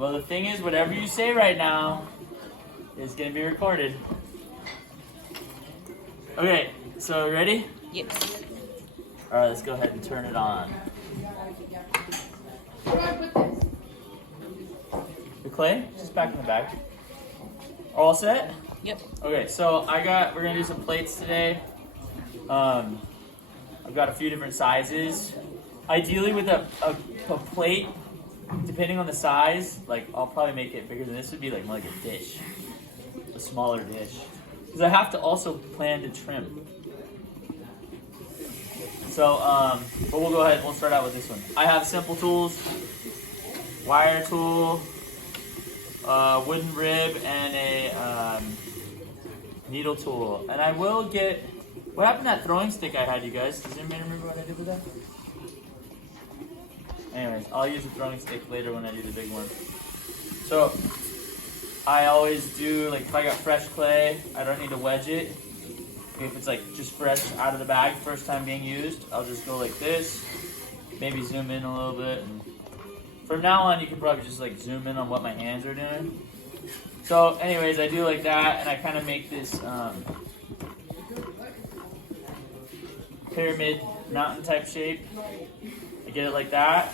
Well, the thing is, whatever you say right now is going to be recorded. Okay, so ready? Yes. All right, let's go ahead and turn it on. The clay, just back in the back. All set? Yep. Okay, so we're gonna do some plates today. I've got a few different sizes. Ideally with a plate, depending on the size, like I'll probably make it bigger than this, would be like more like a dish, a smaller dish. Because I have to also plan to trim. So, but we'll go ahead, we'll start out with this one. I have simple tools, wire tool, wooden rib, and a needle tool. And I will get, what happened to that throwing stick I had, you guys? Does anybody remember what I did with that? Anyways, I'll use a throwing stick later when I do the big one. So, I always do, like if I got fresh clay, I don't need to wedge it. If it's like just fresh out of the bag, first time being used, I'll just go like this. Maybe zoom in a little bit. And from now on, you can probably just like zoom in on what my hands are doing. So anyways, I do like that, and I kind of make this pyramid mountain type shape. I get it like that,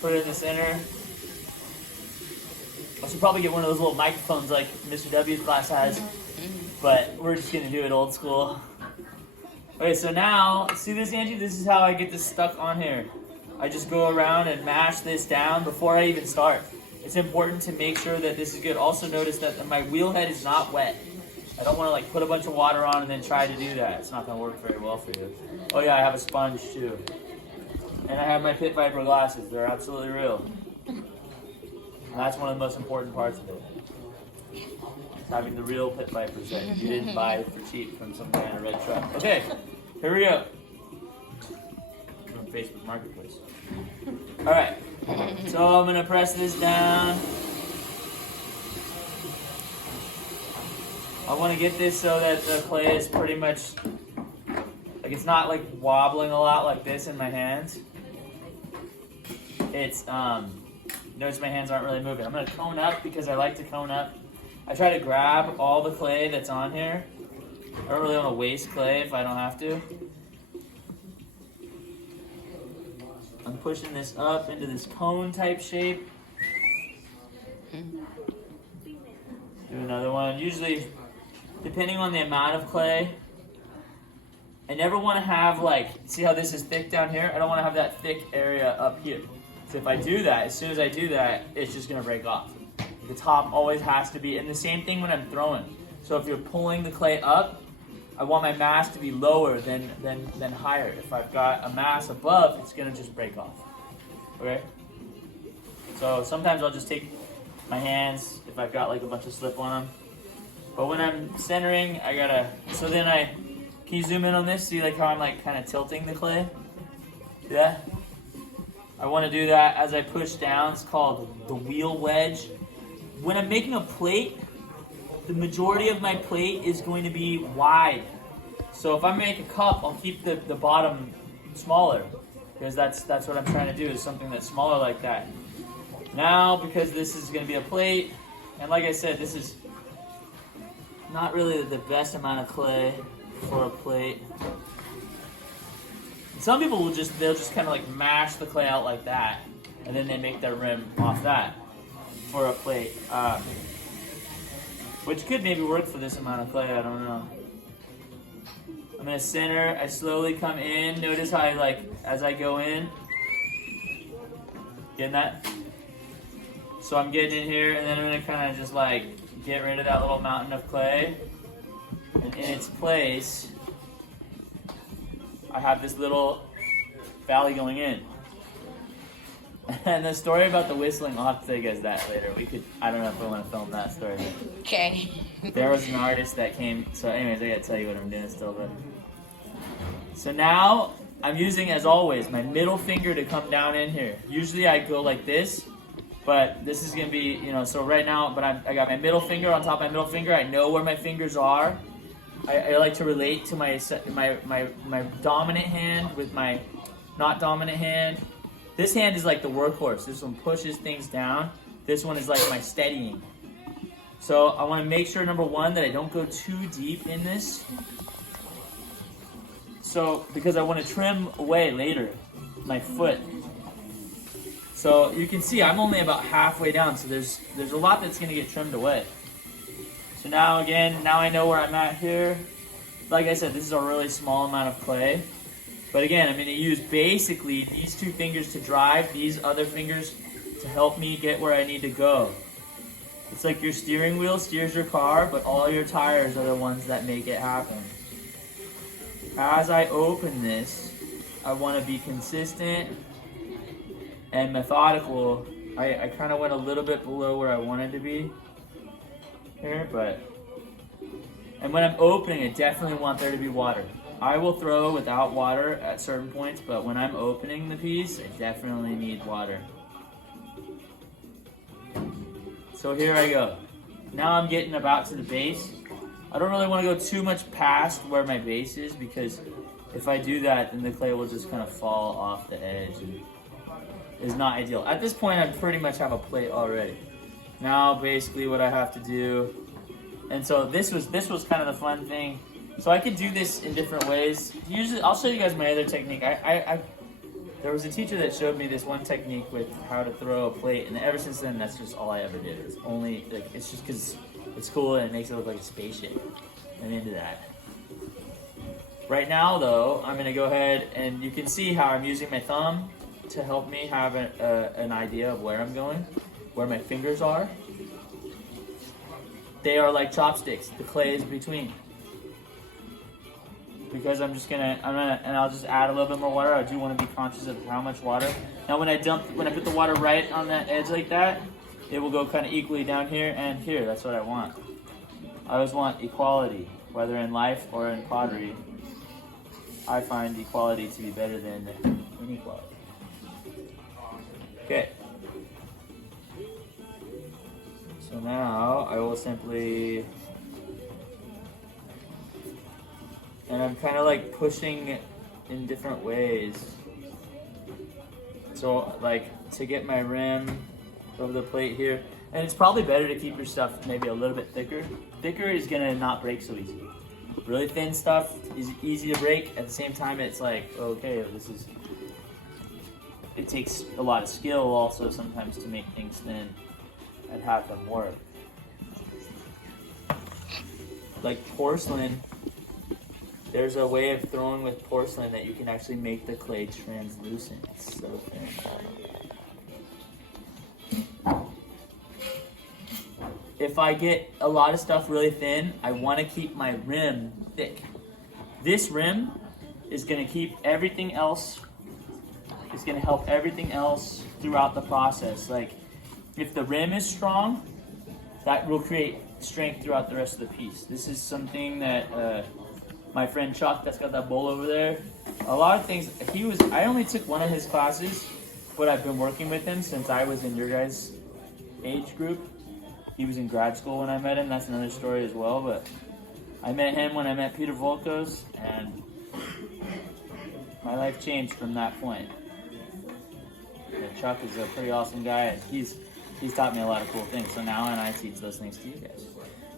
put it in the center. I should probably get one of those little microphones like Mr. W's class has, but we're just gonna do it old school. Okay, so now, see this, Angie? This is how I get this stuck on here. I just go around and mash this down before I even start. It's important to make sure that this is good. Also notice that my wheel head is not wet. I don't wanna like put a bunch of water on and then try to do that. It's not gonna work very well for you. Oh yeah, I have a sponge too. And I have my Pit Viper glasses. They're absolutely real. And that's one of the most important parts of it. Having the real Pit Vipers that you didn't buy for cheap from some guy in a red truck. Okay, here we go. On Facebook Marketplace. Alright, so I'm going to press this down. I want to get this so that the clay is pretty much, like it's not like wobbling a lot like this in my hands. It's, notice my hands aren't really moving. I'm going to cone up because I like to cone up. I try to grab all the clay that's on here. I don't really want to waste clay if I don't have to. I'm pushing this up into this cone type shape. Do another one. Usually, depending on the amount of clay, I never want to have like, see how this is thick down here? I don't want to have that thick area up here. So if I do that, as soon as I do that, it's just going to break off. The top always has to be, and the same thing when I'm throwing. So if you're pulling the clay up, I want my mass to be lower than higher. If I've got a mass above, it's gonna just break off, okay? So sometimes I'll just take my hands if I've got like a bunch of slip on them. But when I'm centering, I gotta, so then can you zoom in on this? See like how I'm like kind of tilting the clay? See that? I wanna do that as I push down. It's called the wheel wedge. When I'm making a plate, the majority of my plate is going to be wide. So if I make a cup, I'll keep the bottom smaller because that's what I'm trying to do, is something that's smaller like that. Now, because this is going to be a plate, and like I said, this is not really the best amount of clay for a plate. Some people they'll just kind of like mash the clay out like that, and then they make their rim off that for a plate. Which could maybe work for this amount of clay, I don't know. I'm gonna center, I slowly come in. Notice how as I go in, getting that? So I'm getting in here, and then I'm gonna kind of just like get rid of that little mountain of clay. And in its place, I have this little valley going in. And the story about the whistling, I'll have to tell you guys that later. I don't know if I want to film that story. Okay. There was an artist that came, so anyways, I gotta tell you what I'm doing still, but. So now, I'm using, as always, my middle finger to come down in here. Usually I go like this, but this is gonna be, so right now, but I got my middle finger on top of my middle finger. I know where my fingers are. I like to relate to my dominant hand with my not dominant hand. This hand is like the workhorse. This one pushes things down. This one is like my steadying. So I want to make sure, number one, that I don't go too deep in this. So, because I want to trim away later my foot. So you can see I'm only about halfway down, so there's a lot that's going to get trimmed away. So now again, now I know where I'm at here. Like I said, this is a really small amount of clay. But again, I'm going to use basically these two fingers to drive, these other fingers to help me get where I need to go. It's like your steering wheel steers your car, but all your tires are the ones that make it happen. As I open this, I want to be consistent and methodical. I kind of went a little bit below where I wanted to be here, and when I'm opening, I definitely want there to be water. I will throw without water at certain points, but when I'm opening the piece, I definitely need water. So here I go. Now I'm getting about to the base. I don't really want to go too much past where my base is, because if I do that, then the clay will just kind of fall off the edge and is not ideal. At this point, I pretty much have a plate already. Now basically what I have to do, and so this was kind of the fun thing. So I could do this in different ways. Usually, I'll show you guys my other technique. There was a teacher that showed me this one technique with how to throw a plate, and ever since then, that's just all I ever did. It's only like, it's just because it's cool and it makes it look like a spaceship. I'm into that. Right now, though, I'm gonna go ahead, and you can see how I'm using my thumb to help me have an idea of where I'm going, where my fingers are. They are like chopsticks. The clay is between. Because I'll just add a little bit more water. I do want to be conscious of how much water. Now when I put the water right on that edge like that, it will go kind of equally down here and here. That's what I want. I always want equality, whether in life or in pottery. I find equality to be better than inequality. Okay. So now I will simply, and I'm kind of like pushing in different ways. So like to get my rim of the plate here, and it's probably better to keep your stuff maybe a little bit thicker. Thicker is gonna not break so easy. Really thin stuff is easy to break. At the same time, it's like, okay, it takes a lot of skill also sometimes to make things thin and have them work. Like porcelain, there's a way of throwing with porcelain that you can actually make the clay translucent. It's so thin. If I get a lot of stuff really thin, I want to keep my rim thick. This rim is going to keep everything else, it's going to help everything else throughout the process. Like, if the rim is strong, that will create strength throughout the rest of the piece. This is something that my friend Chuck, that's got that bowl over there, a lot of things, I only took one of his classes, but I've been working with him since I was in your guys' age group. He was in grad school when I met him. That's another story as well, but I met him when I met Peter Volkos, and my life changed from that point. And Chuck is a pretty awesome guy, and he's taught me a lot of cool things, so now I teach those things to you guys.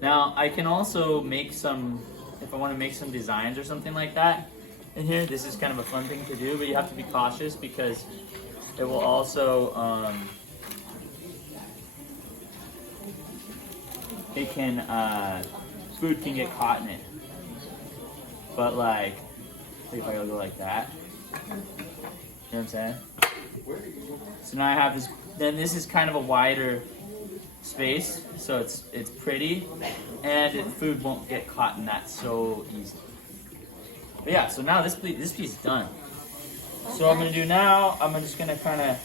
Now, I can also make some, if I want to make some designs or something like that in here, this is kind of a fun thing to do, but you have to be cautious because it will also, it can, food can get caught in it. But like, if I go like that, you know what I'm saying? So now I have this, then this is kind of a wider space, so it's pretty, and food won't get caught in that so easily. But yeah, so now this piece is done. So what I'm gonna do now, I'm just gonna kind of,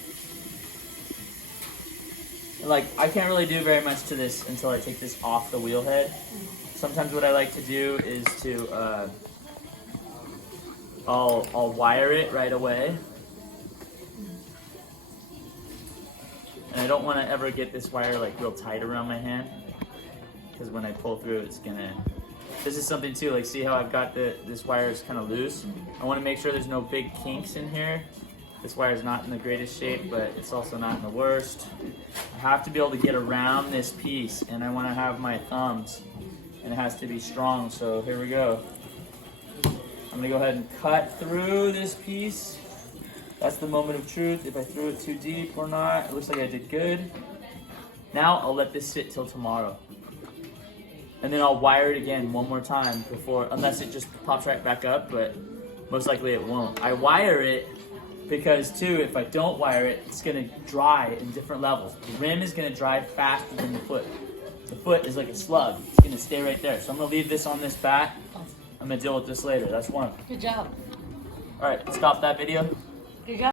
like, I can't really do very much to this until I take this off the wheel head. Sometimes what I like to do is to, I'll wire it right away. And I don't want to ever get this wire like real tight around my hand, because when I pull through, it's gonna, this is something too, like see how I've got this wire is kind of loose. I want to make sure there's no big kinks in here, This wire is not in the greatest shape, but it's also not in the worst. I have to be able to get around this piece, and I want to have my thumbs, and it has to be strong. So here we go. I'm gonna go ahead and cut through this piece. That's the moment of truth, if I threw it too deep or not. It looks like I did good. Now I'll let this sit till tomorrow. And then I'll wire it again one more time before, unless it just pops right back up, but most likely it won't. I wire it because too, if I don't wire it, it's gonna dry in different levels. The rim is gonna dry faster than the foot. The foot is like a slug. It's gonna stay right there. So I'm gonna leave this on this bat. I'm gonna deal with this later. That's one. Good job. All right, stop that video. Good job.